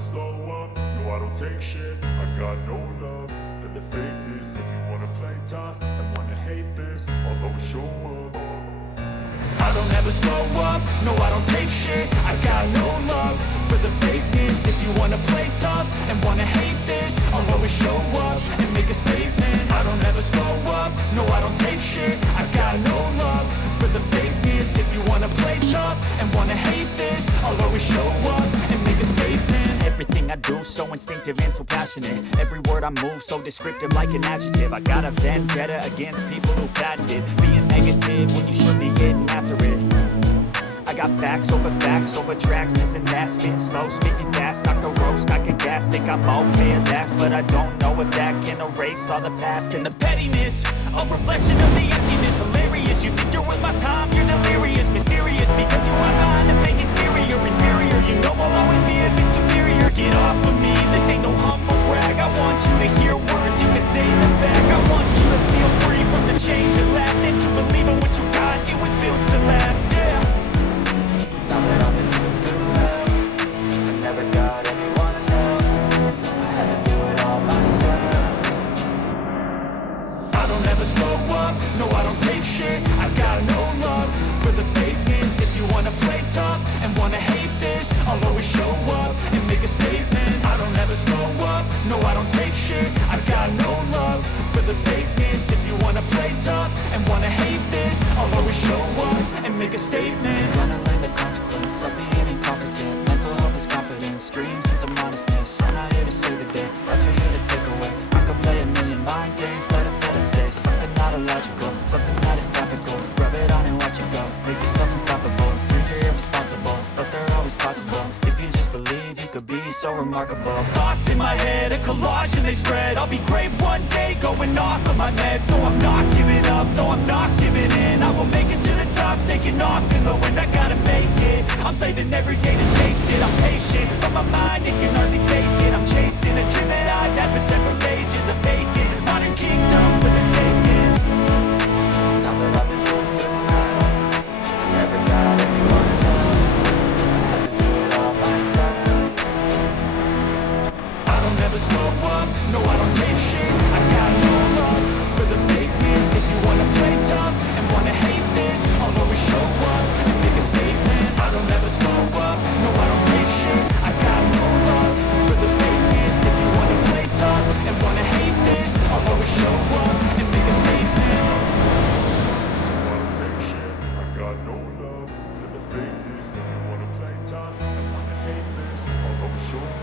slow up, no I don't take shit. I got no love for the fakeness. If you wanna play tough and wanna hate this, I'll always show up. I don't ever slow up, no I don't take shit. I got no love for the fakeness. If you wanna play tough and wanna hate this, I'll always show up and make a statement. I don't ever slow up, no I don't take shit. I got no love for the fakeness. If you wanna play tough and wanna hate this, I'll always show up and make a statement. Everything I do so instinctive and so passionate. Every word I move so descriptive like an adjective. I got a vendetta against people who patented being negative when you should be getting after it. I got facts over tracks, this and that. Spitting slow, speaking fast, I can roast, I can gas. Think I'm okay at last, but I don't know if that can erase all the past. And the pettiness, a reflection of the emptiness. Hilarious, you think you're worth my time, you're delirious. Mysterious, because you are behind a fake exterior. Inferior, you know I'll always be a bit superior. Get off of me, this ain't no humble brag. I want you to hear words, you can say them back. I want you to feel free from the chains at last, and to believe in what you got, it was built to last, yeah. Now that I've been through hell, I never got anyone's help. I had to do it all myself. I don't ever slow up, no I don't take shit. I got no love for the fakeness. If you wanna play tough and wanna hate this, I'll always show up and make a statement. I don't ever slow up, no I don't take shit. I got no love for the fakeness. If you wanna play tough and wanna hate this, I'll always show up and make a statement. Gonna learn the consequence of being incompetent. Mental health is confidence, dreams and some honestness. I'm not here to save the day, that's for you to take away. I could play a million mind games, but instead I say something not illogical, something that is topical. Rub it on and watch it go, make yourself unstoppable. Dreams are irresponsible, but they're always possible. If you just believe, you could be so remarkable. Thoughts in my head, a collage and they spread. I'll be great one day, going off of my meds. No, I'm not giving up, no, I'm not giving in. I will make it to the top, taking off in the wind. I gotta make it, I'm saving every day to taste it. I'm patient, but my mind, it can hardly take it. I'm chasing a dream that I've had for several ages. A vacant, modern kingdom with a taking. Now that I've been through hell, I never got anyone's help. I had to do it all myself. I don't ever slow up, no I don't take shit. I got no love for the fakeness. If you wanna play tough and wanna hate this, I'll always show up and make a statement. I don't ever slow up, no I don't take shit. I got no love for the fakeness. If you wanna play tough and wanna hate this, I'll always show up and make a statement. No I don't take shit. I got no love for the fakeness. If you wanna play tough and wanna hate this, I'll always show up.